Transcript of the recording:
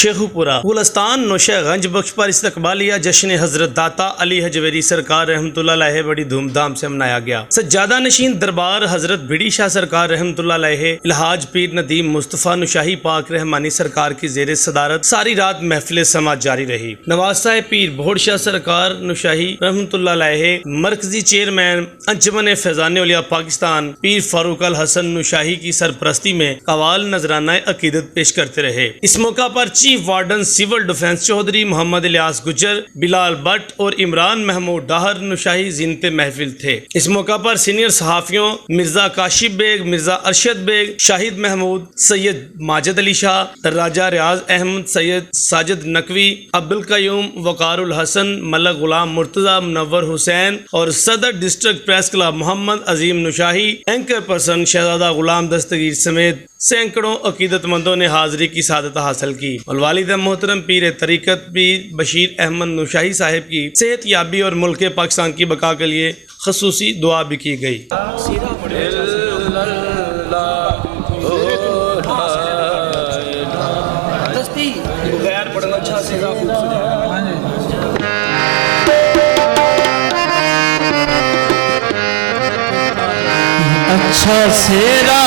शेखुपुरा गुलस्तान नौशागंज बख्श पर इस्तकबालिया जश्न हजरत दाता अली हजवेरी सरकार रहमतुल्लाह अलैह बड़ी धूमधाम से मनाया गया। सज्जादा नशीन दरबार हजरत भिड़ी शाह सरकार रहमतुल्लाह अलैह इल्हाज पीर नदीम मुस्तफ़ा नुशाही पाक रहमानी सरकार की जेर सदारत सारी रात महफिल समात जारी रही। नवाज साहिब पीर भोड़ शाह सरकार नुशाही रहमतुल्लाह अलैह मरकजी चेयरमैन अंजुमन फैजान औलिया पाकिस्तान पीर फारूक अल हसन नुशाही की सरपरस्ती में कवाल नजराना अकीदत पेश करते रहे। इस मौका पर chief warden civil defence Chaudhry Mohammad Ilyas Gujjar, Bilal Bhatt और इमरान महमूद डाहर नुशाही जिनते महफिल थे। इस मौका पर सीनियर सहाफियों मिर्जा काशिफ बेग, मिर्जा अरशद बेग, शाहिद महमूद, सैयद माजिद अली शाह, राजा रियाज अहमद, सैयद साजिद नकवी, अब्दुल कयूम, वकारुल हसन, मलक गुलाम मुर्तजा, मुनव्वर हुसैन और सदर district press club Mohammad Azeem Nushahi, anchor person Shahzada Ghulam Dastgir समेत सैकड़ों अकीदतमंदों ने हाजिरी की सादत हासिल की और वालिद मोहतरम पीर तरीकत पीर बशीर अहमद नुशाही साहिब की सेहत याबी और मुल्क पाकिस्तान की बका के लिए खसूसी दुआ भी की गई। अच्छा सेरा